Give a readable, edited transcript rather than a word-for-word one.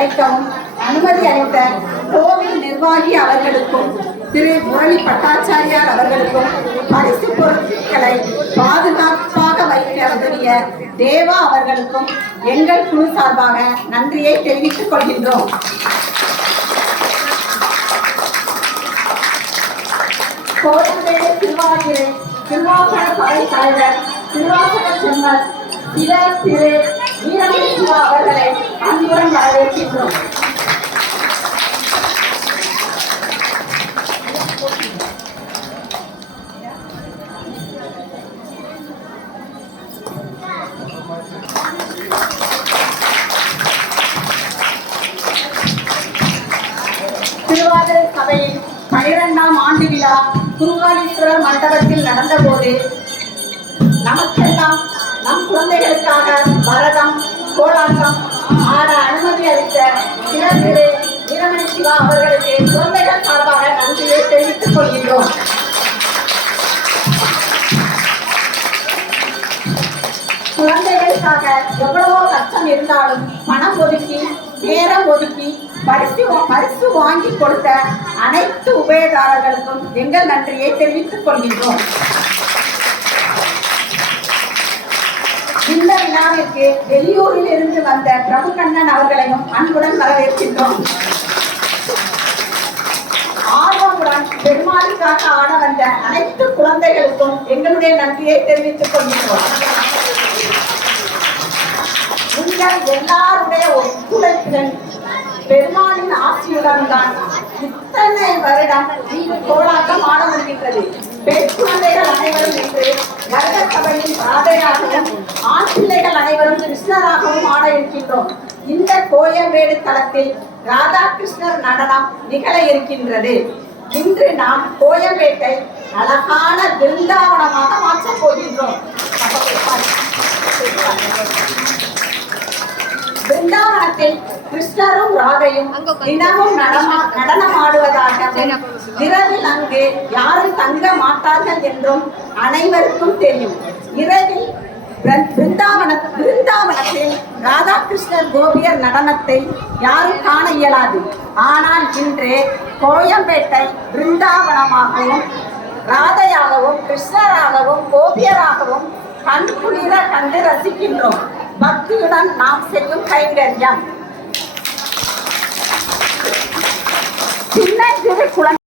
அளிக்கவும் அனுமதி அளித்த கோவில் நிர்வாகி அவர்களுக்கும் திரு முரளி பட்டாச்சாரியார் அவர்களுக்கும் பரிசு பொருட்களை பாதுகாப்பாக வைக்க உதவிய தேவா அவர்களுக்கும் எங்கள் குழு சார்பாக நன்றியை தெரிவித்துக் கொள்கின்றோம். கோயம்பேடு திருவாசக சபை தலைவர் திருவாசக செம்மல் திரு வீரமணிசிவா அவர்களை அன்புடன் வரவேற்கின்றோம். திருவாதிரை சபையின் 12ஆம் ஆண்டு விழா குருவாலீஸ்வரர் மண்டபத்தில் நடந்தபோது நமக்கெல்லாம் நம் குழந்தைகளுக்காக பரதம் கோலாட்டம் ஆட அனுமதி அளித்த திரு வீரமணி சிவா அவர்களுக்கு குழந்தைகள் சார்பாக நன்றியை தெரிவித்துக் கொள்கின்றோம். குழந்தைகளுக்காக எவ்வளவோ கஷ்டம் இருந்தாலும் பணம் ஒதுக்கி நேரம் ஒதுக்கி பரிசு வாங்கி கொடுத்த அனைத்து உபயதாரர்களுக்கும் எங்கள் நன்றியை தெரிவித்துக் கொள்கின்றோம். இந்த விழாவிற்கு வெளியூரில் இருந்து வந்த பிரபுகண்ணன் அவர்களையும் அன்புடன் வரவேற்கின்றோம். ஆர்வமுடன் பெருமாளுக்காக ஆட வந்த அனைத்து குழந்தைகளுக்கும் எங்களுடைய நன்றியை தெரிவித்துக் கொள்கின்றோம். உங்கள் எல்லாருடைய ஒத்துழைப்புடன் பெருமாளின் ஆட்சியுடன் தான் இத்தனை வருடம் கோலாட்டம் ஆட முடிகின்றது. பெண் குழந்தைகள் அனைவரும் இன்று வருட சபையின் ராதையாகவும் ஆண் பிள்ளைகள் அனைவரும் கிருஷ்ணராகவும் ஆட இருக்கின்றோம். இந்த கோயம்பேடு தளத்தில் ராதா கிருஷ்ணர் நடனம் நிகழ இருக்கின்றது. இன்று நாம் கோயம்பேட்டை அழகான பிருந்தாவனமாக மாற்றப் போகின்றோம். பிருந்தாவனத்தில் கிருஷ்ணரும் ராதையும் தினமும் நடனமாடுவதாகவும் இரவில் அங்கு யாரும் தங்க மாட்டார்கள் என்றும் அனைவருக்கும் தெரியும். இரவில் பிருந்தாவனத்தில் ராதாகிருஷ்ணர் கோபியர் நடனத்தை யாரும் காண இயலாது. ஆனால் இன்று கோயம்பேட்டை பிருந்தாவனமாகவும் ராதையாகவும் கிருஷ்ணராகவும் கோபியராகவும் கண் குளிர கண்டு ரசிக்கின்றோம். பக்தியுடன் நாம் செய்யும் கைங்கரியம். சின்ன சிறு குழந்தை